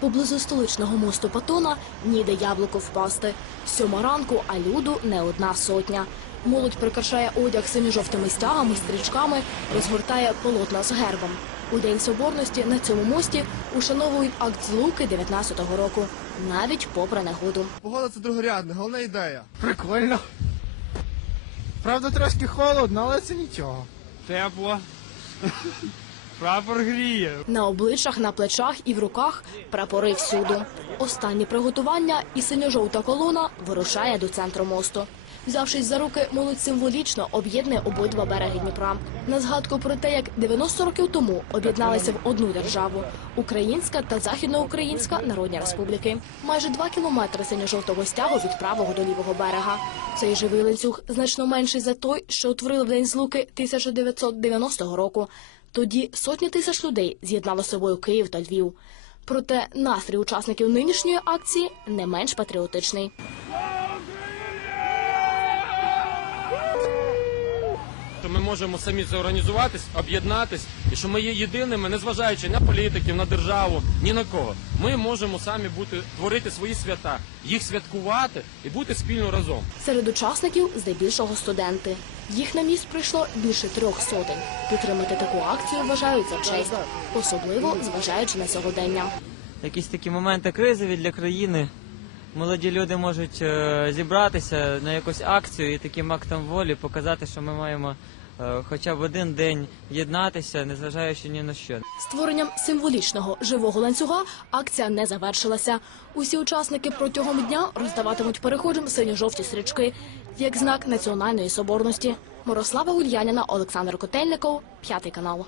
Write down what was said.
Поблизу столичного мосту Патона ніде яблуко впасти. Сьома ранку, а люду не одна сотня. Молодь прикрашає одяг синьо-жовтими стягами, стрічками, розгортає полотна з гербом. У день соборності на цьому мості ушановують акт злуки 19-го року, навіть попри негоду. Погода це другорядна, головна ідея. Прикольно. Правда, трошки холодно, але це нічого. Тепло. Прапор гріє на обличчях, на плечах і в руках прапори всюду. Останні приготування і синьо-жовта колона вирушає до центру мосту взявшись за руки, молодь символічно об'єднує обидва береги Дніпра. На згадку про те, як 90 років тому об'єдналися в одну державу українська та західноукраїнська народні республіки. Майже два кілометри синьо-жовтого стягу від правого до лівого берега. Цей живий ланцюг значно менший за той, що утворили в день злуки 1990 року. Тоді сотні тисяч людей з собою Київ та Львів. Проте настрій учасників нинішньої акції не менш патріотичний. можемо самі це організуватись, об'єднатись, і що ми є єдиними, незважаючи на політиків, на державу, ні на кого. Ми можемо самі бути творити свої свята, їх святкувати і бути спільно разом. Серед учасників здебільшого студенти. Їх на місць прийшло більше трьох сотень. Підтримати таку акцію вважають за честь, особливо зважаючи на сьогодення. Якісь такі моменти кризові для країни. Молоді люди можуть е, зібратися на якусь акцію і таким актом волі показати, що ми маємо Е, хоча б один день єднатися, незважаючи ні на що. Створенням символічного живого ланцюга акція не завершилася. Усі учасники протягом дня роздаватимуть перехожим синьо-жовті стрічки як знак національної соборності. Мирослава Ульяніна, Олександр Котельников, п'ятий канал.